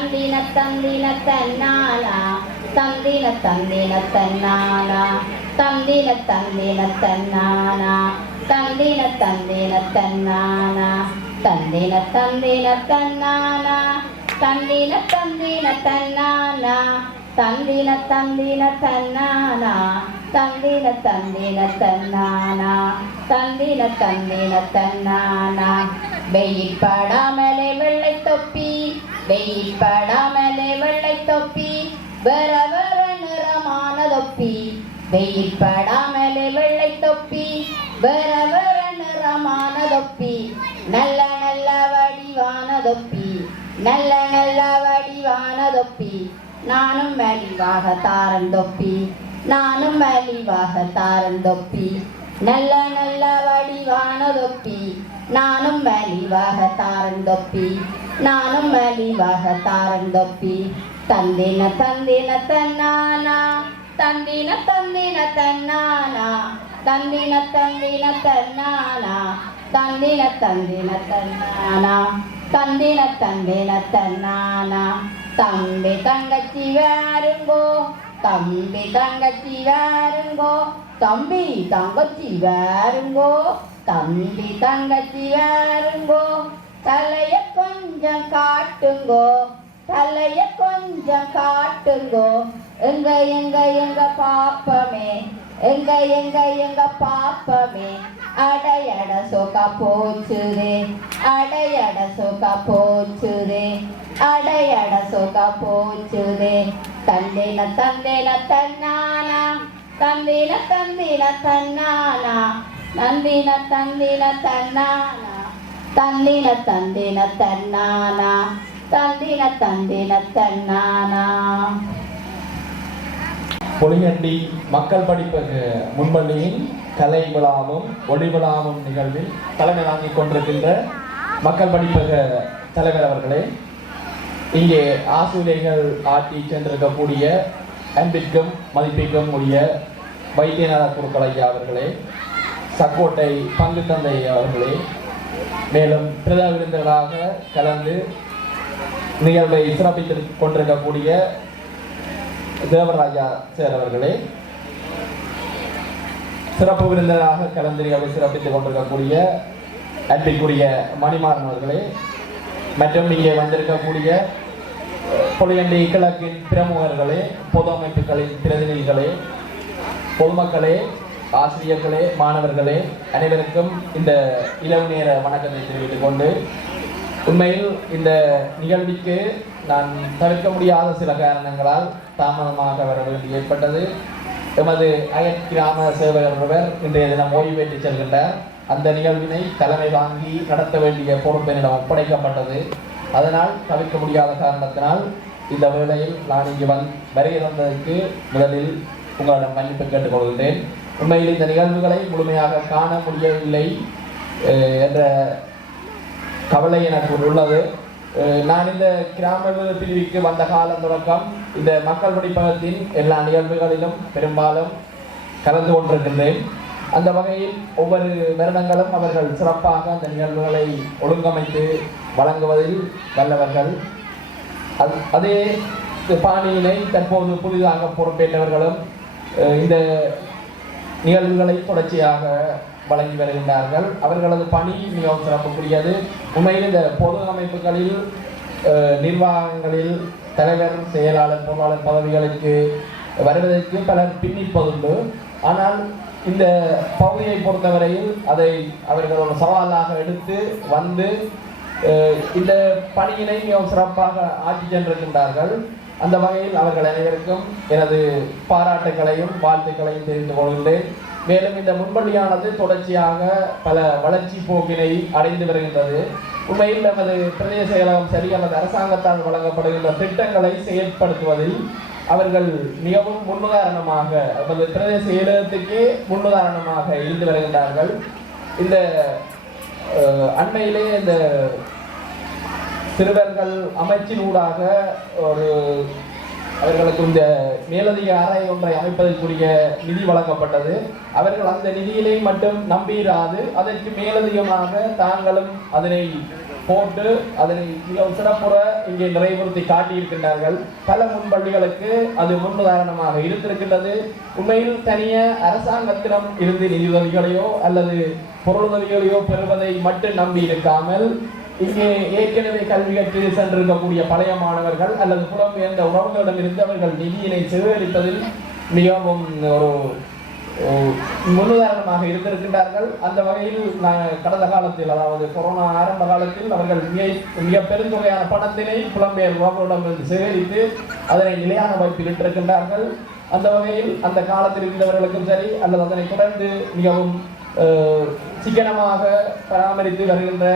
தந்தின தந்தின தன்னானா தந்தின தந்தின தன்னானா தந்தின தந்தின தன்னானா தந்தின தந்தின தன்னானா தந்தின தந்தின தன்னானா தந்தின தந்தின தன்னானா தந்தின தந்தின தன்னானா தந்தின தந்தின தன்னானா தந்தின தந்தின தன்னானா வெயில் படாமலே வெள்ளை தொப்பி வெயில் படாமலே வெள்ளை தொப்பி வர வர நிறமான தொப்பி வெயில் படாமலே வெள்ளை தொப்பி வர வர நிறமான தொப்பி நல்ல நல்ல வடிவான தொப்பி நல்ல நல்ல வடிவான தொப்பி நானும் மலிவாக தாரன் தொப்பி நானும் மலிவாக தாரன் தொப்பி நல்ல நல்ல வடிவான தொப்பி நானும் மலிவாக தாரன் தொப்பி நானும் மலிவாக தாரன் தொப்பி தந்தின தந்தின தன்னானா தந்தின தந்தின தன்னானா தந்தின தந்தின தன்னானா தந்தின தந்தின தன்னானா தந்தின தந்தின தன்னானா தம்பி தங்கச்சி வேறுங்கோ தம்பி தங்கச்சி வேறுங்கோ தம்பி தங்கச்சி வேறுங்கோ தம்பி தங்கச்சி வேறுங்கோ தலைய கொஞ்சம் காட்டுங்கோ தலைய கொஞ்சம் காட்டுங்கோ எங்க எங்க எங்க பாப்பமே எங்க எங்க எங்க பாப்பமே அடையட சொக்க போச்சுதே அடையட சொக்க போச்சுதே அடையட சொக்க போச்சுதே தந்தின தந்தின தன்னானா தந்தின தந்தின தன்னானா தந்தின தந்தின தன்னானா தந்தின தந்தின தன்னானா தந்தின தந்தின தன்னானா. பொலிகண்டி மக்கள் படிப்பக முன்பள்ளியின் கலை விழாவும் ஒளி விழாவும் நிகழ்வில் தலைமை தாங்கிக் கொண்டிருக்கின்ற மக்கள் படிப்பக தலைவர் அவர்களே, இங்கே ஆசிரியர்கள் ஆற்றி சென்றிருக்கக்கூடிய அன்பிற்கும் மதிப்பிற்கும் உரிய வைத்தியநாத குருக்கள் ஐயா அவர்களே, சக்கோட்டை பங்கு தந்தை அவர்களே, மேலும் பிரதம விருந்தினராக கலந்து நிகழ்வை சிறப்பித்துக் கொண்டிருக்கக்கூடிய தேவராஜா சார் அவர்களே, சிறப்பு விருந்தினராக கலந்து நிகழ்வை சிறப்பித்துக் கொண்டிருக்கக்கூடிய அன்பிற்குரிய மணிமாறன் அவர்களே, மற்றும் இங்கே வந்திருக்கக்கூடிய பொலிகண்டி கிழக்கின் பிரமுகர்களே, பொது அமைப்புகளின் பிரதிநிதிகளே, பொதுமக்களே, ஆசிரியர்களே, மாணவர்களே, அனைவருக்கும் இந்த இரவு நேர வணக்கத்தை தெரிவித்துக் கொண்டு, உண்மையில் இந்த நிகழ்விற்கு நான் தவிர்க்க முடியாத சில காரணங்களால் தாமதமாக வர வேண்டி ஏற்பட்டது. எமது அயற் கிராம சேவகர் ஒருவர் இன்றைய தினம் ஓய்வு பெற்று செல்கின்றார். அந்த நிகழ்வினை தலைமை வாங்கி நடத்த வேண்டிய பொறுப்பினிடம் ஒப்படைக்கப்பட்டது. அதனால் தவிர்க்க முடியாத காரணத்தினால் இந்த வேளையில் நான் இங்கு வருகை தந்ததற்கு முதலில் உங்களிடம் மன்னிப்பு கேட்டுக்கொள்கின்றேன். உண்மையில் இந்த நிகழ்வுகளை முழுமையாக காண முடியவில்லை என்ற கவலை எனக்கு உள்ளது. நான் இந்த கிராம பிரிவுக்கு வந்த காலம் தொடக்கம் இந்த மக்கள் படிப்பகத்தின் எல்லா நிகழ்வுகளிலும் பெரும்பாலும் கலந்து கொண்டிருக்கின்றேன். அந்த வகையில் ஒவ்வொரு வருடங்களும் அவர்கள் சிறப்பாக அந்த நிகழ்வுகளை ஒழுங்கமைத்து வழங்குவதில் வல்லவர்கள். அதே பாணியினை தற்போது புதிதாக பொறுப்பேற்றவர்களும் இந்த நிகழ்வுகளை தொடர்ச்சியாக வழங்கி வருகின்றார்கள். அவர்களது பணி மிகவும் சிறப்புக்குரியது. உண்மையில் இந்த பொது அமைப்புகளில் நிர்வாகங்களில் தலைவர், செயலாளர், பொருளாளர் பதவிகளுக்கு வருவதற்கு பலர் பின்னிப்பதுண்டு. ஆனால் இந்த பகுதியை பொறுத்தவரையில் அதை அவர்கள் ஒரு சவாலாக எடுத்து வந்து இந்த பணியினை மிகவும் சிறப்பாக ஆற்றி சென்றிருக்கின்றார்கள். அந்த வகையில் அவர்கள் அனைவருக்கும் எனது பாராட்டுகளையும் வாழ்த்துக்களையும் தெரிந்து கொள்கின்றேன். மேலும் இந்த முன்பள்ளியானது தொடர்ச்சியாக பல வளர்ச்சி போக்கினை அடைந்து வருகின்றது. உண்மையில் நமது பிரதேச செயலகம் சரி அல்லது அரசாங்கத்தால் வழங்கப்படுகின்ற திட்டங்களை செயல்படுத்துவதில் அவர்கள் மிகவும் முன்னுதாரணமாக நமது பிரதேச செயலகத்துக்கே முன்னுதாரணமாக இருந்து வருகின்றார்கள். இந்த அண்மையிலே இந்த சிறுவர்கள் அமைச்சினூடாக ஒரு அவர்களுக்கு இந்த மேலதிக அறை ஒன்றை அமைப்பதற்குரிய நிதி வழங்கப்பட்டது. அவர்கள் அந்த நிதியிலே மட்டும் நம்பிராது அதற்கு மேலதிகமாக தாங்களும் அதனை போட்டு அதனை மிக சிறப்புற இங்கே நிறைவுறுத்தி காட்டியிருக்கின்றார்கள். பல முன்பள்ளிகளுக்கு அது முன்னுதாரணமாக இருந்திருக்கின்றது. உண்மையில் தனிய அரசாங்கத்திடம் இருந்து நிதியுதவிகளையோ அல்லது பொருளுதவிகளையோ பெறுவதை மட்டும் நம்பி இருக்காமல் இங்கே ஏற்கனவே கல்வி கற்று சென்றிருக்கக்கூடிய பழைய மாணவர்கள் அல்லது புலம்பெயர்ந்த உறவுகளிடமிருந்து அவர்கள் நிதியினை சேகரிப்பதில் மிகவும் ஒரு முன்னுதாரணமாக இருந்திருக்கின்றார்கள். அந்த வகையில் கடந்த காலத்தில், அதாவது கொரோனா ஆரம்ப காலத்தில் அவர்கள் மிக பெருந்தொகையான பணத்தினை புலம்பெயர் உறவுகளிடமிருந்து சேகரித்து அதனை நிலையான வாய்ப்பில் இட்டிருக்கின்றார்கள். அந்த வகையில் அந்த காலத்தில் இருந்தவர்களுக்கும் சரி அல்லது அதனை தொடர்ந்து மிகவும் சிக்கனமாக பராமரித்து வருகின்ற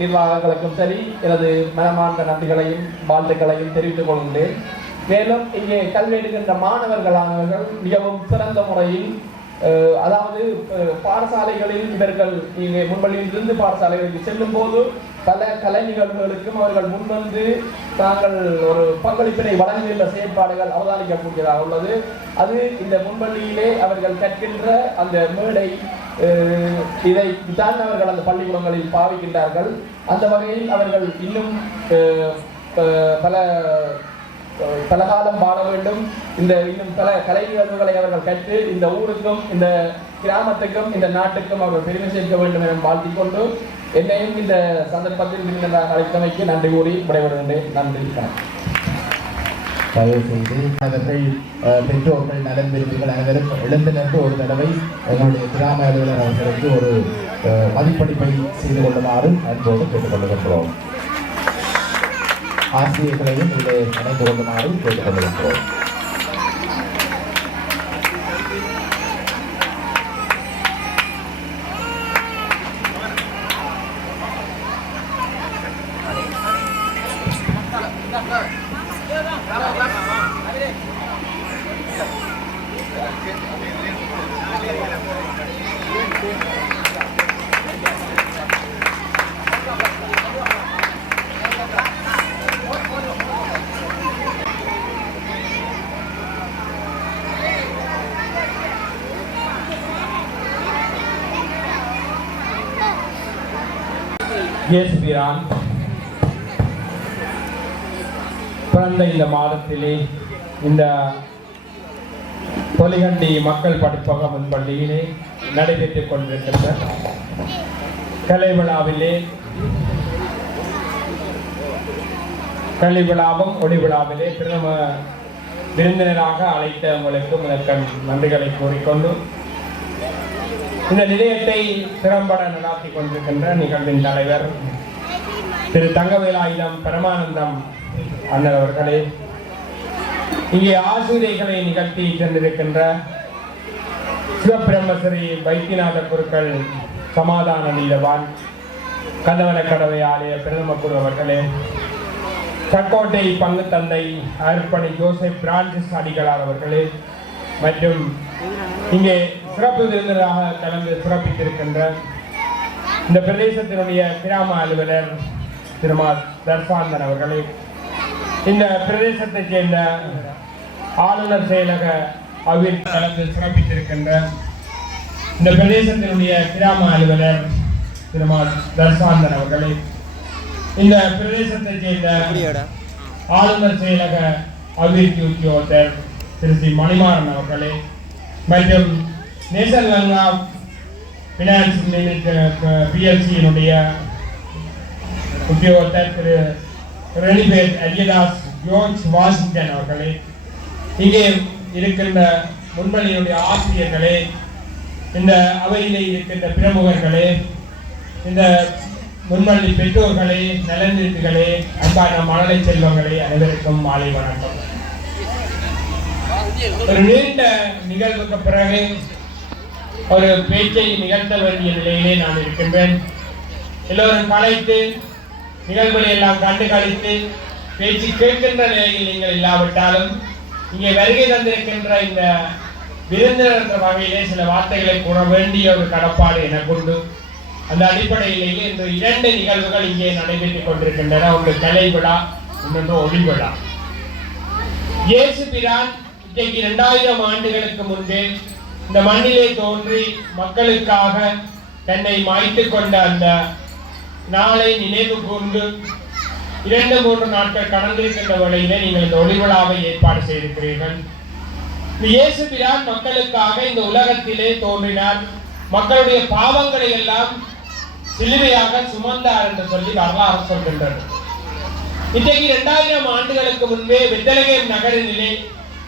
நிர்வாகங்களுக்கும் சரி எனது மனமார்ந்த நன்றிகளையும் வாழ்த்துக்களையும் தெரிவித்துக் கொள்கின்றேன். மேலும் இங்கே கல்வி எடுக்கின்ற மாணவர்களானவர்கள் மிகவும் சிறந்த முறையில், அதாவது பாடசாலைகளில் இவர்கள் இங்கே முன்பள்ளியில் இருந்து பாடசாலைகளுக்கு செல்லும் போது பல கலை நிகழ்வுகளுக்கும் அவர்கள் முன்வந்து தாங்கள் ஒரு பங்களிப்பினை வழங்குகின்ற செயற்பாடுகள் அவதானிக்கக்கூடியதாக உள்ளது. அது இந்த முன்பள்ளியிலே அவர்கள் கற்கின்ற அந்த மேடை, இதை தான் அவர்கள் அந்த பள்ளிக்கூடங்களில் பாவிக்கின்றார்கள். அந்த வகையில் அவர்கள் இன்னும் பல காலம் வாழ வேண்டும். இன்னும் பல கலை நிகழ்வுகளை அவர்கள் கற்று இந்த ஊருக்கும் இந்த கிராமத்துக்கும் இந்த நாட்டுக்கும் அவர்கள் பெருமை சேர்க்க வேண்டும் என வாழ்த்திக் கொண்டு என்னையும் இந்த சந்தர்ப்பத்தில் விருந்தினராக அழைத்தமைக்கு நன்றி கூறி விடைபெறுகின்றேன். நன்றி. தயவு செய்து அவர்கள் பெற்றோர்கள் நலன் விரும்பிகள் அனைவரும் எழுந்து நின்று ஒரு தடவை எங்களுடைய கிராம அலுவலர் அவர்களுக்கு ஒரு மதிப்பளிப்பை செய்து கொள்ளுமாறு அன்போடு கேட்டுக்கொள்ளுகின்றோம். ஆசிரியர்களையும் இதிலே இணைந்து கொள்ளுமாறு கேட்டுக்கொள்ளுகின்றோம். இயேசுபிரான் பிறந்த இந்த மாதத்திலே இந்த பொலிகண்டி மக்கள் படிப்பக முன்பள்ளியிலே நடைபெற்றுக் கொண்டிருக்கின்ற கலை விழாவும் ஒளி விழாவிலே பிரதம விருந்தினராக அழைத்த உங்களுக்கு முதற்கண் நன்றிகளை கூறிக்கொண்டு இந்த நிலையத்தை திறம்பட நடாத்தி கொண்டிருக்கின்ற நிகழ்வின் தலைவர் திரு தங்கவேலாயுதம் பரமானந்தம் அண்ணர் அவர்களே, இங்கே ஆசிரியர்களை நிகழ்த்தி சென்றிருக்கின்ற சிவபிரம்மஸ்ரீ வைத்தியநாத குருக்கள் சமாதான நீதவான் கந்தவன கடவை ஆலய பிரதம குரு அவர்களே, சக்கோட்டை பங்கு தந்தை அர்ப்பணி ஜோசப் பிரான்சிஸ் அடிகளார் அவர்களே, மற்றும் இங்கே சிறப்பு விருந்தினராக கலந்து சிறப்பித்திருக்கின்ற இந்த பிரதேசத்தினுடைய கிராம அலுவலர் திருமா தர்சாந்தன் அவர்களே, இந்த பிரதேசத்தைச் சேர்ந்த ஆளுநர் செயலக அவில் கலந்து சிறப்பித்திருக்கின்ற இந்த பிரதேசத்தினுடைய கிராம அலுவலர் திருமா தர்சாந்தன் அவர்களே, இந்த பிரதேசத்தைச் சேர்ந்த ஆளுநர் செயலக அபிவிருத்தி உத்தியோகத்தர் திரு சி மணிமாறன் அவர்களே, மற்றும் நேஷனல் பேங்க் ஆஃப் ஃபினான்ஸ் பிஎல்சியினுடைய உத்தியோகத்தர் திரு ரெனிபேட் அரியதாஸ் ஜோர்ஜ் வாஷிங்டன் அவர்களே, இங்கே இருக்கின்ற முன்பள்ளியினுடைய ஆசிரியர்களே, இந்த அவையிலே இருக்கின்ற பிரமுகர்களே, இந்த முன்பள்ளி பெற்றோர்களே, நலன்விருத்திகளே, அன்பான மழலை செல்வங்களே, அனைவருக்கும் மாலை வணக்கம். ஒரு நீண்ட நிகழ்வுக்கு பிறகு ஒரு பேச்சை நிகழ்த்த வேண்டிய நிலையிலே நான் இருக்கின்றேன். எல்லோரும் கலைத்து நிகழ்வுகளை எல்லாம் கண்டு கழித்து பேச்சு கேட்கின்ற நிலையில் நீங்கள் இல்லாவிட்டாலும் இங்கே வருகை தந்திருக்கின்ற இந்த விருந்தினர் என்ற வகையிலே சில வார்த்தைகளை கூற வேண்டிய ஒரு கடப்பாடு எனக்குண்டு. அந்த அடிப்படையிலேயே இந்த 2 நிகழ்வுகள் இங்கே நடைபெற்றுக் கொண்டிருக்கின்றன. ஒன்று கலை விழா, இன்னொன்று ஒளி விழா. இயேசு பிரான் இன்றைக்கு 2000 ஆண்டுகளுக்கு முன்பே இந்த மண்ணிலே தோன்றி மக்களுக்காக தன்னை மாய்த்து கொண்ட அந்த நாளை நினைவு கூர்ந்து 2-3 நாட்கள் கடந்திருக்கின்ற வேளையிலே நீங்கள் இந்த ஒளிவிழாவை ஏற்பாடு செய்திருக்கிறீர்கள். இயேசு பிரான் மக்களுக்காக இந்த உலகத்திலே தோன்றினார். மக்களுடைய பாவங்களை எல்லாம் சிலுவையாக சுமந்தார் என்று சொல்லி வரலாறு சொல்கின்றது. இன்றைக்கு 2000 ஆண்டுகளுக்கு முன்பே பெத்லகேம் நகரிலே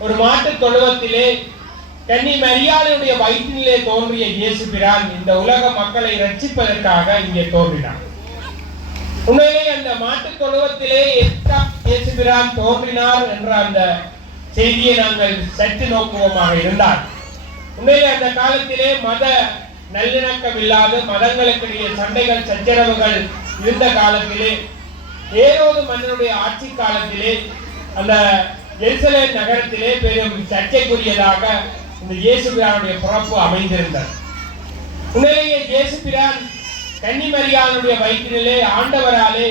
ஒரு மாட்டுத் தொழுவத்திலே கன்னி மரியாளுடைய வயிற்றிலே தோன்றிய இயேசு பிரான் இந்த உலக மக்களை ரட்சிப்பதற்காக இங்கே தோன்றினார். உண்மையிலே அந்த மாட்டுத் தொழுவத்திலே இயேசு பிரான் தோன்றினார் என்ற அந்த செய்தியை நாங்கள் சற்று நோக்குவோமாக இருந்தால், உண்மையிலே அந்த காலத்திலே மத நல்லிணக்கம் இல்லாத மதங்களுக்கிடையே சண்டைகள் சச்சரவுகள் இருந்த காலத்திலே ஏரோது மன்னனுடைய ஆட்சி காலத்திலே அந்த எருசலேம் நகரத்திலே பெரும் சர்ச்சைக்குரியதாக இந்த இயேசு பிரானுடைய பிறப்பு அமைந்திருந்தது. உண்மையிலேயே இயேசு பிரான் கன்னி மரியாளுடைய வயிற்றிலே ஆண்டவராலே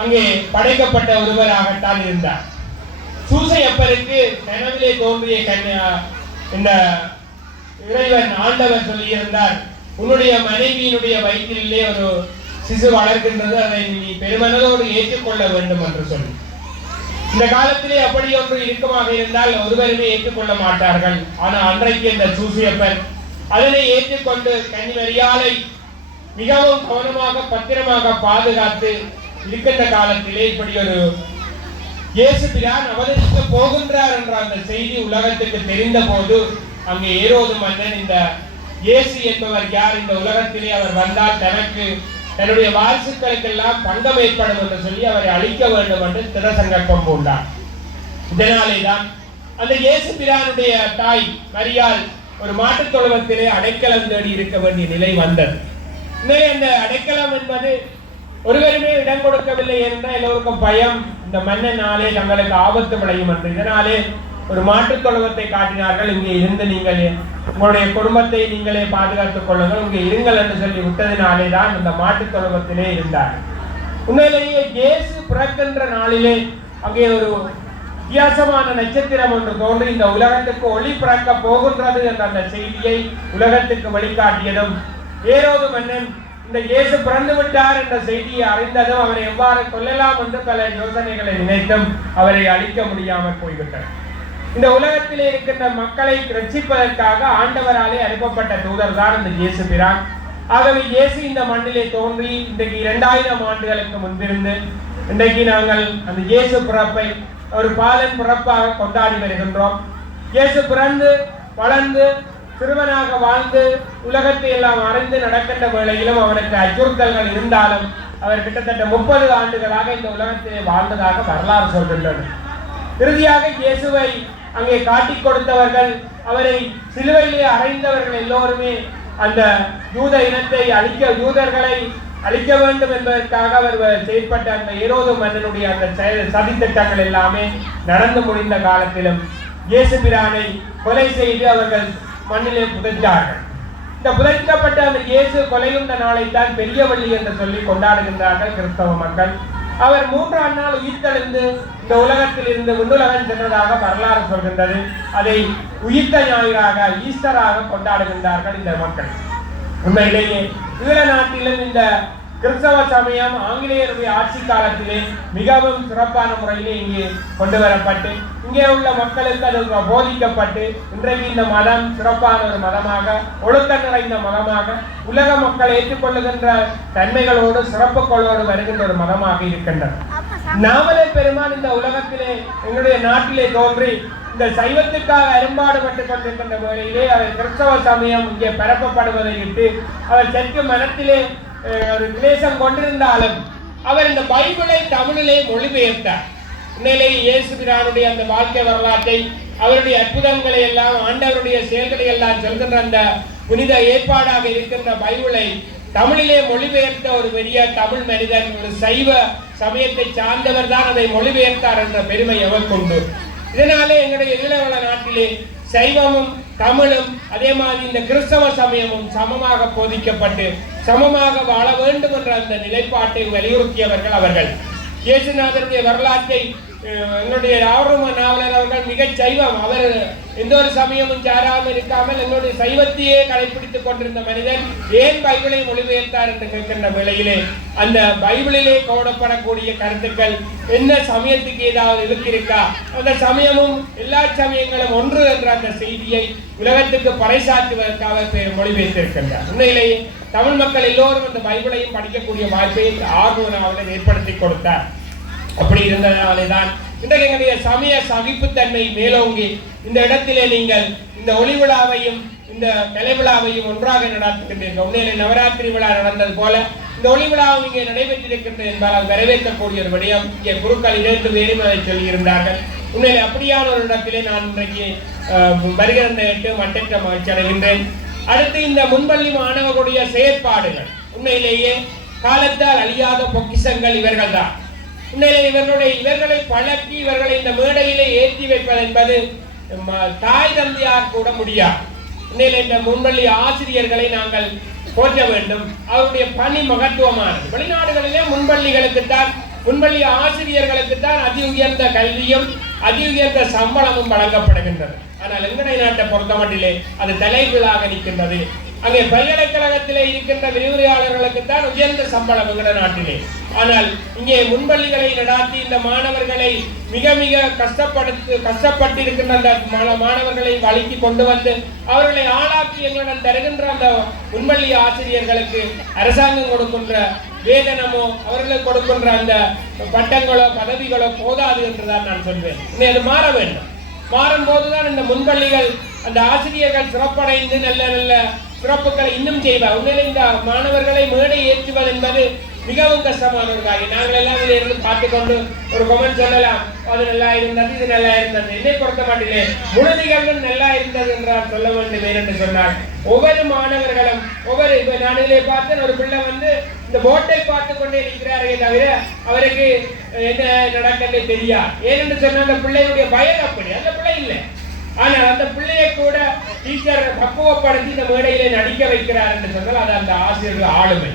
அங்கே படைக்கப்பட்ட ஒருவராகத்தான் இருந்தார். சூசையப்பருக்கு கனவிலே தோன்றிய இந்த இறைவன் ஆண்டவர் சொல்லியிருந்தார், உன்னுடைய மனைவியினுடைய வயிற்றிலே ஒரு சிசு வளர்க்கின்றது, அதை நீ பெருமனதோடு ஏற்றுக்கொள்ள வேண்டும் என்று சொல்லி. இந்த காலத்திலே அப்படி ஒன்று இறுக்கமாக இருந்தால் ஒருவருமே ஏற்றுக்கொள்ள மாட்டார்கள். ஆனால் அன்றைக்கு இந்த சூசையப்பன் அதனை ஏற்றுக்கொண்டு கன்னி மரியாளை மிகவும் கவனமாக பத்திரமாக பாதுகாத்து இருக்கின்ற காலத்திலே இப்படி ஒரு இயேசு பிரான் அவதரிக்க போகின்றார் என்ற அந்த செய்தி உலகத்துக்கு தெரிந்த போது அங்கே ஏரோது மன்னன் இந்த இயேசு என்பவர் யார், இந்த உலகத்திலே அவர் வந்தால் தனக்கு தன்னுடைய வாரிசுகளுக்கெல்லாம் பங்கம் ஏற்படும் என்று சொல்லி அவரை அழிக்க வேண்டும் என்று திட சங்கல்பம் பூண்டார். இதனாலே தான் அந்த இயேசு பிரானுடைய தாய் மரியாள் ஒரு மாட்டுத் தொழுவத்திலே அடைக்கலம் தேடி இருக்க வேண்டிய நிலை வந்தது. அந்த அடைக்கலம் என்பது ஒருவருமே இடம் கொடுக்கவில்லை என்றால் எல்லோருக்கும் பயம், இந்த மன்னனாலே தங்களுக்கு ஆபத்து விளையும் என்று. இதனாலே ஒரு மாட்டுத் தொழுவத்தை காட்டினார்கள். இங்கே இருந்து நீங்கள் உங்களுடைய குடும்பத்தை நீங்களே பாதுகாத்துக் கொள்ளுங்கள், இங்கே இருங்கள் என்று சொல்லி விட்டதினாலே தான் இந்த மாட்டுத் தொழுவத்திலே இருந்தார். உண்மையிலேயே இயேசு பிறக்கின்ற நாளிலே அங்கே ஒரு வித்தியாசமான நட்சத்திரம் ஒன்று தோன்றி இந்த உலகத்துக்கு ஒளி பிறக்க போகின்றது என்ற அந்த செய்தியை உலகத்துக்கு வழிகாட்டியதும், ஏரோது மன்னன் இந்த இயேசு பிறந்து விட்டார் என்ற செய்தியை அறிந்ததும் அவரை எவ்வாறு கொல்லலாம் என்று பல யோசனைகளை நினைத்தும் அவரை அழிக்க முடியாமல் போய்விட்டார். இந்த உலகத்திலே இருக்கின்ற மக்களை ரட்சிப்பதற்காக ஆண்டவராலே அனுப்பப்பட்ட தூதர் தான் இந்த இயேசு பிரான். ஆகவே இயேசு இந்த மண்ணிலே தோன்றி இன்றைக்கு 2000 ஆண்டுகளுக்கு முன்பிருந்து இன்றைக்கு நாங்கள் அந்த இயேசு பிறப்பை ஒரு பாலன் பிறப்பாக கொண்டாடி வருகின்றோம். இயேசு பிறந்து வளர்ந்து சிறுவனாக வாழ்ந்து உலகத்தை எல்லாம் அறிந்து நடக்கின்ற வேளையிலும் அவனுக்கு அச்சுறுத்தல்கள் இருந்தாலும் அவர் கிட்டத்தட்ட 30 ஆண்டுகளாக இந்த உலகத்திலே வாழ்ந்ததாக வரலாறு சொல்கின்றது. இறுதியாக இயேசுவை அங்கே காட்டிக் கொடுத்தவர்கள், அவரை சிலுவையிலே அறைந்தவர்கள் எல்லோருமே அந்த யூத இனத்தை யூதர்களை அழிக்க வேண்டும் என்பதற்காக அவர் செயற்பட்ட அந்த ஏரோது மன்னனுடைய அந்த சதித்திட்டங்கள் எல்லாமே நடந்து முடிந்த காலத்திலும் இயேசு பிரானை கொலை செய்து அவர்கள் மண்ணிலே புதைத்தார்கள். இந்த புதைக்கப்பட்ட அந்த இயேசு கொலையுண்ட நாளைத்தான் பெரிய வெள்ளி என்று சொல்லி கொண்டாடுகின்றார்கள் கிறிஸ்தவ மக்கள். அவர் 3ஆம் நாள் உயிர்த்தெழுந்து இந்த உலகத்தில் இருந்து விண்ணுலகம் சென்றதாக வரலாறு சொல்கின்றது. அதை உயிர்த்த ஞாயிறாக ஈஸ்டராக கொண்டாடுகின்றார்கள் இந்த மக்கள். உண்மையிலேயே ஈழ நாட்டிலும் இந்த கிறிஸ்தவ சமயம் ஆங்கிலேயருடைய ஆட்சி காலத்திலே மிகவும் சிறப்பான முறையிலே இங்கே கொண்டு வரப்பட்டு இங்கே உள்ள மக்களுக்கு அது போதிக்கப்பட்டு இன்றைக்கு இந்த மதம் சிறப்பான ஒரு மதமாக, ஒழுக்க நிறைந்த மதமாக, உலக மக்கள் ஏற்றுக்கொள்ளுகின்ற தன்மைகளோடு சிறப்புகளோடு வருகின்ற ஒரு மதமாக இருக்கின்றது. நாமளே பெருமான் இந்த உலகத்திலே எங்களுடைய நாட்டிலே தோன்றி இந்த சைவத்துக்காக அரும்பாடுபட்டுக் கொண்டிருக்கின்ற வேளையிலே அவர் கிறிஸ்தவ சமயம் இங்கே பரப்பப்படுவதை இட்டு அவர் சற்று மனத்திலே ஒரு கிளேசம் கொண்டிருந்தாலும் அவர் இந்த பைபிளை தமிழிலே மொழிபெயர்த்தார். உண்மையிலேயே இயேசு பிரானுடைய அந்த வாழ்க்கை வரலாற்றை, அவருடைய அற்புதங்களை எல்லாம், ஆண்டவருடைய செயல்களை எல்லாம் சொல்கின்ற அந்த புனித ஏற்பாடாக இருக்கின்ற பைபிளை தமிழிலே மொழிபெயர்த்த ஒரு பெரிய தமிழ் மனிதன், ஒரு சைவ சமயத்தை சார்ந்தவர் தான் அதை மொழிபெயர்த்தார் என்ற பெருமை எவருக்குண்டு. இதனாலே எங்களுடைய ஈழவள நாட்டிலே சைவமும் தமிழும் அதே மாதிரி இந்த கிறிஸ்தவ சமயமும் சமமாக போதிக்கப்பட்டு சமமாக வாழ வேண்டும் என்ற அந்த நிலைப்பாட்டை வலியுறுத்தியவர்கள் அவர்கள். இயேசுநாதருடைய வரலாற்றை எங்களுடைய ராவரும நாவலர் அவர்கள் மிகச் சைவம். அவர் எந்த ஒரு சமயமும் சாராமல் இருக்காமல் எங்களுடைய சைவத்தையே கடைபிடித்துக் கொண்டிருந்த மனிதன் ஏன் பைபிளை மொழிபெயர்த்தார் என்று கேட்கின்ற வேளையிலே அந்த பைபிளிலே கோடப்படக்கூடிய கருத்துக்கள் என்ன சமயத்துக்கு ஏதாவது இழுக்கிருக்கா, அந்த சமயமும் எல்லா சமயங்களும் ஒன்று என்ற அந்த செய்தியை உலகத்துக்கு பறைசாற்றுவதற்காக மொழிபெயர்த்திருக்கின்றார். உண்மையிலேயே தமிழ் மக்கள் எல்லோரும் அந்த பைபிளையும் படிக்கக்கூடிய வாய்ப்பை ஆர்வனாவலர் ஏற்படுத்தி கொடுத்தார். அப்படி இருந்ததாலே தான் இன்றைக்கு எங்களுடைய சமய சகிப்புத்தன்மை மேலோங்கி இந்த இடத்திலே நீங்கள் இந்த ஒளி விழாவையும் இந்த கலை விழாவையும் ஒன்றாக நடத்துகின்றீர்கள். உண்மையிலே நவராத்திரி விழா நடந்தது போல இந்த ஒளி விழாவும் இங்கே நடைபெற்றிருக்கின்றது என்பதால் வரவேற்கக்கூடிய ஒரு விடயம். இங்கே குருக்கள் 2 பேரும் அதை சொல்லியிருந்தார்கள். உண்மையிலே அப்படியான ஒரு இடத்திலே நான் இன்றைக்கு வருகின்ற மட்டற்ற மகிழ்ச்சி அடைகின்றேன். அடுத்து இந்த முன்பள்ளி மாணவர்களுடைய செயற்பாடுகள் உண்மையிலேயே காலத்தால் அழியாத பொக்கிஷங்கள் இவர்கள் தான். உண்மையிலே இவர்களை பழக்கி இவர்களை இந்த மேடையிலே ஏற்றி வைப்பது என்பது தாய் தந்தையார் கூட முடியாது. உண்மையிலே இந்த முன்பள்ளி ஆசிரியர்களை நாங்கள் போற்ற வேண்டும். அவருடைய பணி மகத்துவமானது. வெளிநாடுகளிலே முன்பள்ளி ஆசிரியர்களுக்குத்தான் அதி உயர்ந்த கல்வியும் அதி உயர்ந்த சம்பளமும் வழங்கப்படுகின்றது. ஆனால் எங்கடை நாட்டை பொறுத்த மட்டிலே அது தலைகீழாக நிற்கின்றது. அங்கே பல்கலைக்கழகத்திலே இருக்கின்ற விரிவுரையாளர்களுக்குத்தான் உயர்ந்த சம்பளம் என்கிற நாட்டிலே. ஆனால் இங்கே முன்பள்ளிகளை நடாத்தி இந்த மாணவர்களை மிக மிக கஷ்டப்பட்டிருக்கின்ற அந்த மாணவர்களை வழிக்கு கொண்டு வந்து அவர்களை ஆளாக்கி எங்களுடன் தருகின்ற அந்த முன்பள்ளி ஆசிரியர்களுக்கு அரசாங்கம் கொடுக்கின்ற வேதனமோ அவர்களுக்கு கொடுக்கின்ற அந்த பட்டங்களோ பதவிகளோ போதாது என்றுதான் நான் சொல்வேன். அது மாற வேண்டும். மாறும் போதுதான் இந்த முன்பள்ளிகள் அந்த ஆசிரியர்கள் சிறப்படைந்து நல்ல நல்ல சிறப்புகளை இன்னும் செய்வார். உண்மையிலே இந்த மாணவர்களை மேடை ஏற்றுவது என்பது மிகவும் கஷ்டமான ஒரு காரியம். நாங்கள் எல்லாம் இதில் இருந்து பார்த்துக்கொண்டு ஒரு கமெண்ட் சொல்லலாம், அது நல்லா இருந்தது, இது நல்லா இருந்தது. என்னை பொறுத்த மாட்டிலே முழு நிகழ்வும் நல்லா இருந்தது என்றால் சொல்ல வேண்டும் என்று சொன்னார். ஒவ்வொரு மாணவர்களும் இப்ப நான் இதிலே பார்த்தேன், ஒரு பிள்ளை வந்து இந்த போட்டை பார்த்து கொண்டே இருக்கிறாரே தவிர அவருக்கு என்ன நடக்கவே தெரியாது. ஏனென்று சொன்ன அந்த பிள்ளையுடைய வயது அப்படி, அந்த பிள்ளை இல்லை. ஆனால் அந்த பிள்ளையை கூட டீச்சர் பக்குவப்படுத்தி இந்த மேடையிலே நடிக்க வைக்கிறார் என்று சொன்னால் அது அந்த ஆசிரியர்கள் ஆளுமை.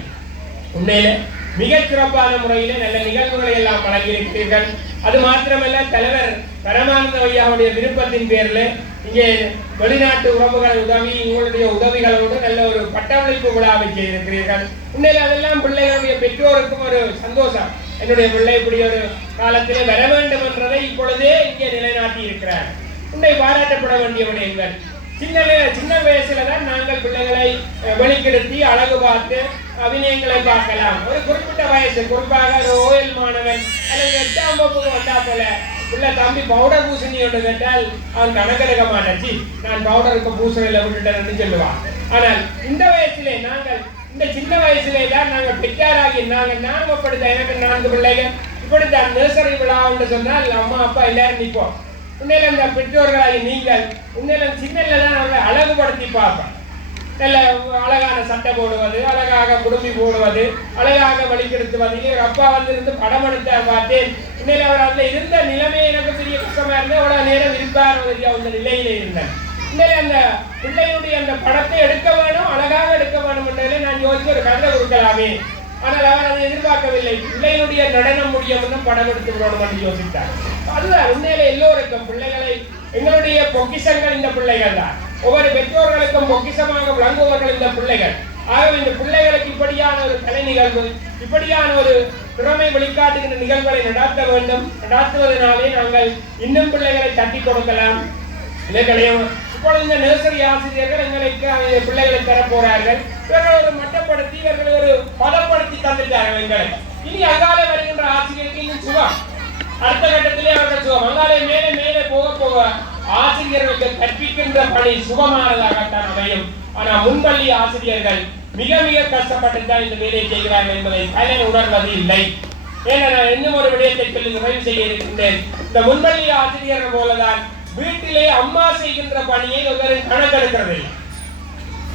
உண்மையிலே மிகச் சிறப்பான முறையிலே நல்ல நிகழ்வுகளை எல்லாம் வழங்கியிருக்கிறீர்கள். அது மாத்திரமல்ல, தலைவர் பரமானந்த ஐயாவுடைய விருப்பத்தின் பேரில் இங்கே வெளிநாட்டு உறவுகள் உதவி உங்களுடைய உதவிகளோடு நல்ல ஒரு பட்டமளிப்பு விழாவை செய்திருக்கிறீர்கள். உண்மையிலே அதெல்லாம் பிள்ளைகளுடைய பெற்றோருக்கும் ஒரு சந்தோஷம். என்னுடைய பிள்ளை இப்படி ஒரு காலத்திலே வர வேண்டும் என்றதை இப்பொழுதே இங்கே நிலைநாட்டி இருக்கிறார். உன்னை பாராட்டப்பட வேண்டிய விடயங்கள். சின்ன வயசுல தான் நாங்கள் பிள்ளைகளை வெளிக்கெடுத்தி அழகு பார்த்து அபிநயங்களை பார்க்கலாம். ஒரு குறிப்பிட்ட வயசு, குறிப்பாக ஒரு ஓயல் மாணவன் அல்லது 8ஆம் வகுப்புக்கு வந்தா போல பிள்ளை தம்பி பவுடர் பூசணி ஒன்று கேட்டால் அவன் கணக்கெடுக்க மாட்டாச்சு, நான் பவுடருக்கு பூசணியில விட்டுட்டேன்னு சொல்லுவான். ஆனால் இந்த வயசிலே நாங்கள் இந்த சின்ன வயசுலே தான் நாங்கள் பெற்றாராகி நாங்கள் அப்படித்தான். எனக்கு 4 பிள்ளைகள். இப்படித்தான் நர்சரி விழா என்று சொன்னால் அம்மா அப்பா எல்லாரும் நிற்போம். உண்மையில அந்த பெற்றோர்களாகி நீங்கள் உண்மையில சின்னல தான் அவர்களை அழகுபடுத்தி பார்ப்பேன். நல்ல அழகான சட்டை போடுவது, அழகாக குடும்பி போடுவது, அழகாக வழிகெடுத்துவது. ஒரு அப்பா இருந்து படம் எடுத்த பார்த்தேன். உண்மையில அவர் அதுல இருந்த நிலைமை எனக்கு பெரிய கஷ்டமா இருந்தது. அவ்வளவு நேரம் இருப்பார் அந்த நிலையிலே இருந்தேன். உண்மையில அந்த பிள்ளையுடைய அந்த படத்தை எடுக்க வேணும், அழகாக எடுக்க வேணும் என்றதிலே நான் யோசிச்சு ஒரு கதை கொடுக்கலாமே. ஆனால் அவர் அதை எதிர்பார்க்கவில்லை. பிள்ளையுடைய நடனம் முடியும் படம் எடுத்து விடணும் என்று யோசித்தார். அதுதான் உண்மையில எல்லோருக்கும் பிள்ளைகளை எங்களுடைய பொக்கிஷங்கள் இந்த பிள்ளைகள் தான். ஒவ்வொரு பெற்றோர்களுக்கும் பொக்கிஷமாக விளங்குபவர்கள் இந்த பிள்ளைகள். ஆகவே இந்த பிள்ளைகளுக்கு இப்படியான ஒரு கலை நிகழ்வு, இப்படியான ஒரு திறமை வெளிக்காட்டுகின்ற நிகழ்வுகளை நடாத்த வேண்டும். நடாத்துவதனாலே நாங்கள் இன்னும் பிள்ளைகளை தட்டி கொடுக்கலாம். இலைகளையும் இப்பொழுது இந்த நர்சரி ஆசிரியர்கள் எங்களுக்கு பிள்ளைகளை தர போறார்கள். இவர்கள் ஒரு மட்டப்படுத்தி இவர்களை ஒரு பதப்படுத்தி தந்துட்டார்கள் எங்களை. இனி அங்காலே வருகின்ற ஆசிரியருக்கு இன்னும் சுகம். அடுத்த கட்டத்திலே அவர்கள் சுகம். அங்காலே மேலே மேலே போக ஆசிரியர்களுக்கு கற்பிக்கின்ற பணி சுகமானதாகத்தான் அமையும். ஆனா முன்பள்ளி ஆசிரியர்கள் மிக மிக கஷ்டப்பட்டுத்தான் இந்த வேலையை செய்கிறார்கள் என்பதை பலர் உணர்வது இல்லை. ஏன்னா நான் இன்னும் ஒரு விடயத்தை சொல்லி நிறைவு செய்ய இருக்கின்றேன். இந்த முன்பள்ளி ஆசிரியர்கள் போலதான் வீட்டிலே அம்மா செய்கின்ற பணியை ஒருவரும் கணக்கெடுக்கிறது.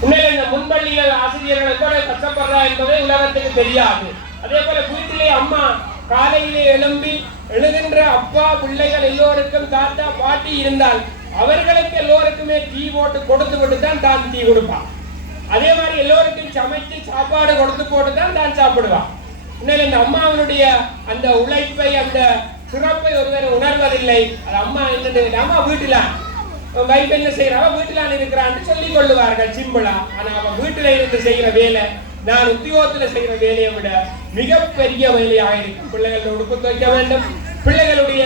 உண்மையில இந்த முன்பள்ளிகள் ஆசிரியர்கள் கூட கஷ்டப்படுறா என்பதை உலகத்துக்கு தெரியாது. அதே போல வீட்டிலே அம்மா காலையிலே எழுகின்ற அப்பா பிள்ளைகள் எல்லோருக்கும் தாத்தா பாட்டி இருந்தால் அவர்களுக்கு எல்லோருக்குமே டீ போட்டு கொடுத்து விட்டு தான் டீ கொடுப்பான். அதே மாதிரி எல்லோருக்கும் சமைச்சு சாப்பாடு கொடுத்து போட்டு தான் சாப்பிடுவான். உண்மையில இந்த அம்மாவனுடைய அந்த உழைப்பை அந்த சிறப்பை ஒருவர் உணர்வதில்லை. அது அம்மா என்னது, அம்மா வீட்டில வைஃப் என்ன செய்யறா, வீட்டிலான இருக்கிறான்னு சொல்லிக் கொள்ளுவார்கள் சிம்பிளா. ஆனா அவன் வீட்டில இருந்து செய்யற வேலை நான் உத்தியோகத்துல செய்யற வேலையை விட மிகப்பெரிய வேலையாக இருக்கும். பிள்ளைகளோட உடுப்பு துவைக்க வேண்டும், பிள்ளைகளுடைய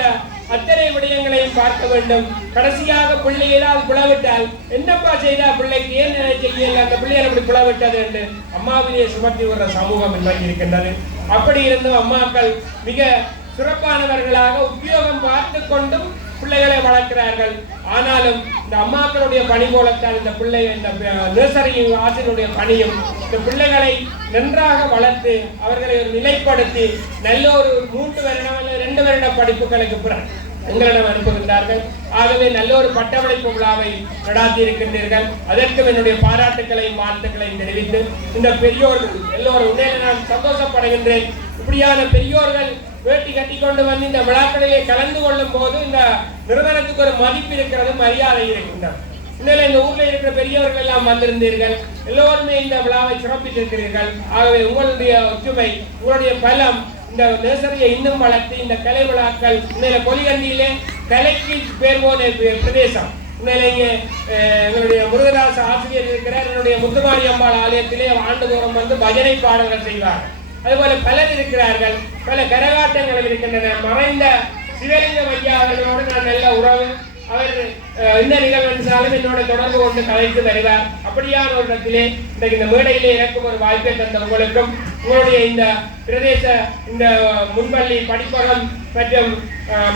அத்தனை விடயங்களையும் பார்க்க வேண்டும். கடைசியாக பிள்ளை ஏதாவது புலவிட்டால் என்னப்பா செய்தா பிள்ளைக்கு ஏன் செய்யல, அந்த பிள்ளையை அப்படி புலவிட்டது என்று அம்மாவிலேயே சுமத்தி வர்ற சமூகம் இன்றைக்கு இருக்கின்றது. அப்படி இருந்தும் அம்மாக்கள் மிக சிறப்பானவர்களாக உத்தியோகம் பார்த்து கொண்டும் பிள்ளைகளை வளர்க்கிறார்கள். ஆனாலும் இந்த அம்மாக்களுடைய பணி போலத்தான் இந்த பிள்ளை இந்த நர்சரி ஆசிரியருடைய பணியும் இந்த பிள்ளைகளை நன்றாக வளர்த்து அவர்களை ஒரு நிலைப்படுத்தி நல்ல ஒரு 3 வருடம் அல்லது 2 வருட படிப்புகளுக்கு பிறகு எங்களிடம் அனுப்புகின்றார்கள். ஆகவே நல்ல ஒரு பட்டமளிப்பு விழாவை நடாத்தி இருக்கின்றீர்கள். அதற்கும் என்னுடைய பாராட்டுக்களையும் வாழ்த்துக்களையும் தெரிவித்து இந்த பெரியோர்கள் எல்லோரும் உண்மையில நான் சந்தோஷப்படுகின்றேன். இப்படியான பெரியோர்கள் வேட்டி கட்டி கொண்டு வந்து இந்த விழாக்களிலே கலந்து கொள்ளும் போது இந்த நிறுவனத்துக்கு ஒரு மதிப்பு இருக்கிறது, மரியாதை இருக்கின்றது. இன்னும் இந்த ஊர்ல இருக்கிற பெரியவர்கள் எல்லாம் வந்திருந்தீர்கள், எல்லோருமே இந்த விழாவை சிறப்பித்திருக்கிறீர்கள். ஆகவே உங்களுடைய ஒற்றுமை, உங்களுடைய பலம் இந்த நர்சரியை இன்னும் வளர்த்து இந்த கலை விழாக்கள் உண்மையில பொலிகண்டியிலே கலைக்கு பேர் போன பிரதேசம். உண்மையிலேயே எங்களுடைய முருகதாஸ் ஆசிரியர் இருக்கிறார். என்னுடைய முத்துமாரி அம்பாள் ஆலயத்திலே ஆண்டுதோறும் வந்து பஜனை பாடல்கள் செய்வார். அதுபோல பலர் இருக்கிறார்கள், பல கரகாட்டங்கள் இருக்கின்றன. மறைந்த சிவலிங்கம் ஐயா அவர்களோடு நான் நல்ல உறவு. அவர் இந்த நிகழ்வென்றாலும் என்னோட தொடர்பு கொண்டு கலைத்து வருவார். அப்படியான ஒரு இடத்திலே இன்றைக்கு இந்த மேடையிலே இறக்கும் ஒரு வாய்ப்பை தந்த உங்களுக்கும் உங்களுடைய இந்த பிரதேச இந்த முன்பள்ளி படிப்பகம் மற்றும்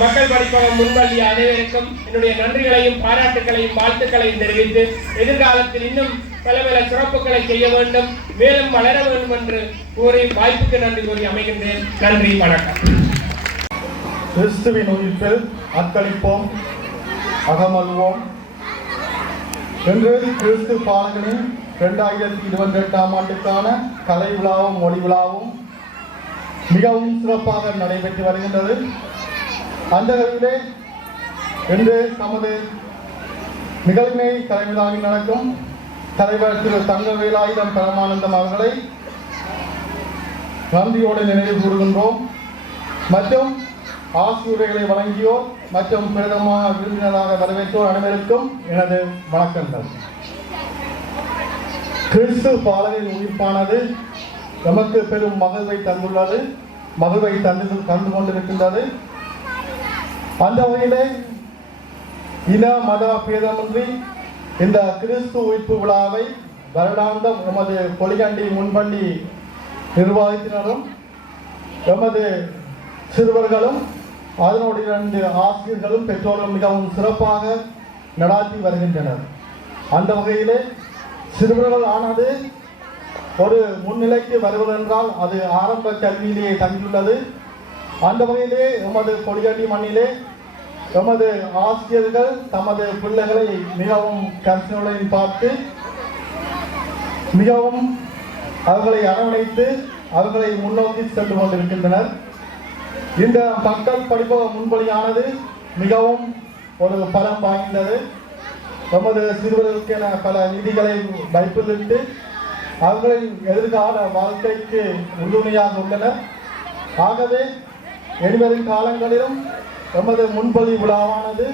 மக்கள் படிப்பகம் முன்பள்ளி அனைவருக்கும் என்னுடைய நன்றிகளையும் பாராட்டுகளையும் வாழ்த்துக்களையும் தெரிவித்து எதிர்காலத்தில் இன்னும் பல பல சிறப்புகளை செய்ய வேண்டும், மேலும் வளர வேண்டும் என்று கூறி வாய்ப்புக்கு நன்றி கூறி அமைகின்றேன். நன்றி, வணக்கம். கிறிஸ்துவின் உயிர்ப்பில் அக்களிப்போம், அகமல்வோம் என்று கிறிஸ்து பாலகனின் 2022ஆம் ஆண்டுக்கான கலை விழாவும் மொழி விழாவும் மிகவும் சிறப்பாக நடைபெற்று வருகின்றது. அந்த வகையிலே இன்று நமது நிகழ்வினை தலைமையிலாகி நடக்கும் தலைவர் திரு தங்கவேலாயுதம் பரமானந்தம் அவர்களை நன்றியோடு நினைவு கூறுகின்றோம். மற்றும் ஆசிரியர்களை வழங்கியோர் மற்றும் பிரதம விருந்தினராக வரவேற்றோர் அனைவருக்கும் எனது வணக்கங்கள். கிறிஸ்து பாலனின் உயிர்ப்பானது நமக்கு பெரும் மகிழ்வை தந்துள்ளது, மகிழ்வை தந்து கொண்டிருக்கின்றது. அந்த வகையிலே இன மத பேதமின்றி இந்த கிறிஸ்து உயிர்ப்பு விழாவை வருடாந்தம் எமது பொலிகண்டி முன்பள்ளி நிர்வாகத்தினரும் எமது சிறுவர்களும் அதனோடு 2 ஆசிரியர்களும் பெற்றோரும் மிகவும் சிறப்பாக நடாத்தி வருகின்றனர். அந்த வகையிலே சிறுவர்கள் ஆனது ஒரு முன்னிலைக்கு வருவதென்றால் அது ஆரம்ப கல்வியிலேயே தங்கியுள்ளது. அந்த வகையிலே எமது பொலிகண்டி மண்ணிலே எமது ஆசிரியர்கள் தமது பிள்ளைகளை மிகவும் கருணையுடன் பார்த்து மிகவும் அவர்களை அரவணைத்து அவர்களை முன்னோக்கி சென்று கொண்டிருக்கின்றனர். இந்த மக்கள் படிப்பக முன்வழியானது மிகவும் ஒரு பலம் வாய்ந்தது. எமது சிறுவர்களுக்கென பல நிதிகளை வைப்பிலிட்டு அவர்களின் எதிர்கால வாழ்க்கைக்கு உறுதுணையாக உள்ளனர். ஆகவே எதிர்வரும் காலங்களிலும் எமது முன்பள்ளி விழாவானது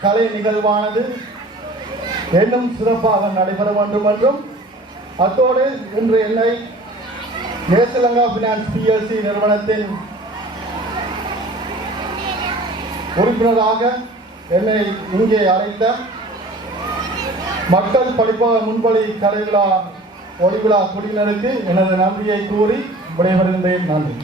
கலை நிகழ்வானது இன்னும் சிறப்பாக நடைபெற வேண்டும் என்றும் அத்தோடு இன்று என்னை நேசலங்கா பினான்ஸ் PLC நிறுவனத்தின் உறுப்பினராக என்னை இங்கே அழைத்த மக்கள் படிப்பக முன்பள்ளி கலை விழா ஒளி விழா குழுவினருக்கு எனது நன்றியை கூறி விடைபெறுகின்றேன். நன்றி.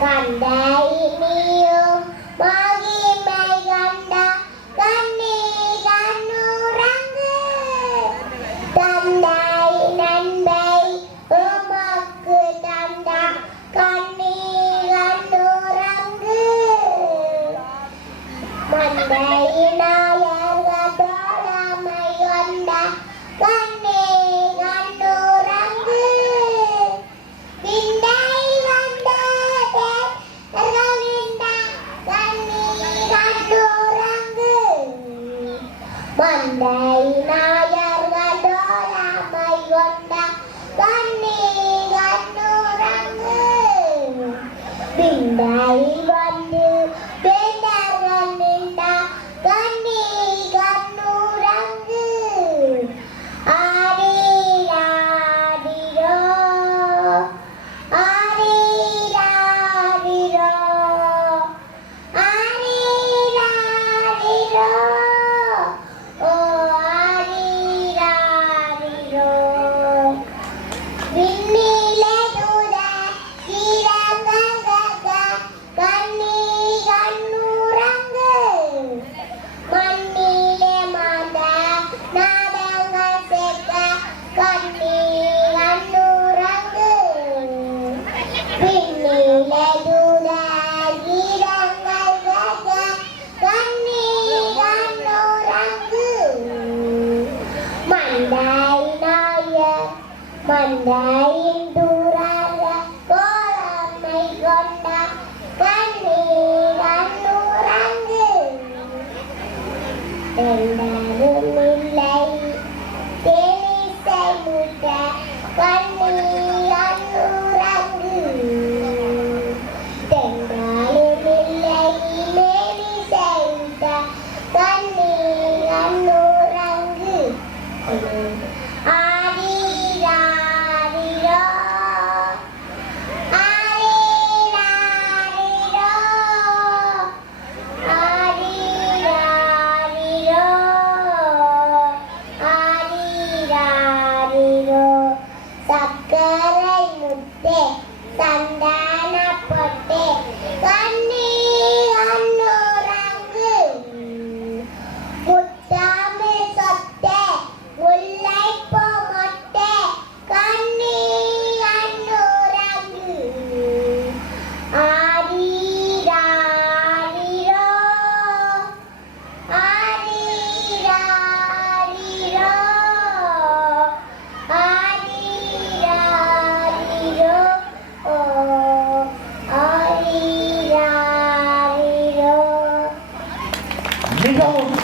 கண்ட இனியும் மகிமை கண்ட கண்ணி கண்ணுறங்கு தந்தை நன்மை உமக்கு தந்த கண்ணி கண்ணுறங்கு மந்தையினாயர்கள் தோழமை கொண்ட கண்ணி கண்ணுறங்கு விண்டை வந்த தேர்ந்த கண்ணி கண்ணுறங்கு மந்தையினாயர்கள் தோழமை கொண்ட கண்ணி கண்ணுறங்கு விண்டை வந்து வேண்டர்கள் நின்ற கண்ணி கண்ணுறங்கு ஆரீராரீரோ ஆரீராரீரோ ஆரீராரீரோ ஓ ஆரீராரீரோ விண்ணிலே தூத கீரங்கக கண்ணி கண்ணுறங்கு மண்ணிலே மாந்த நாதங்கள் சேர்க்க கண்ணி கண்ணுறங்கு விண்ணிலே தூத கீரங்கள் கேட்க கண்ணி கண்ணுறங்கு மந்தையினாயர் மந்தையின் தூராக கோலமை கொண்ட கண்ணி கண்ணுறங்கு தெண்டரும் இல்லை தேனிசை முட்ட கண்ணி கண்ணுறங்கு தெண்டரும் இல்லை மேனிசை முட்ட கண்ணி கண்ணுறங்கு ஆரீராரீரோ ஆரீராரீரோ ஆரீராரீரோ ஆரீராரீரோ சக்கரை முத்தே சந்தான பொட்டே கண்ணி கண்ணுறங்கு முத்தாமிழ் சொத்தே முல்லைப்பூ மொட்டே கண்ணி கண்ணுறங்கு ஆரீராரீரோ ஆரீராரீரோ ஆரீராரீரோ ஓ ஆரீராரீரோ மிகவும்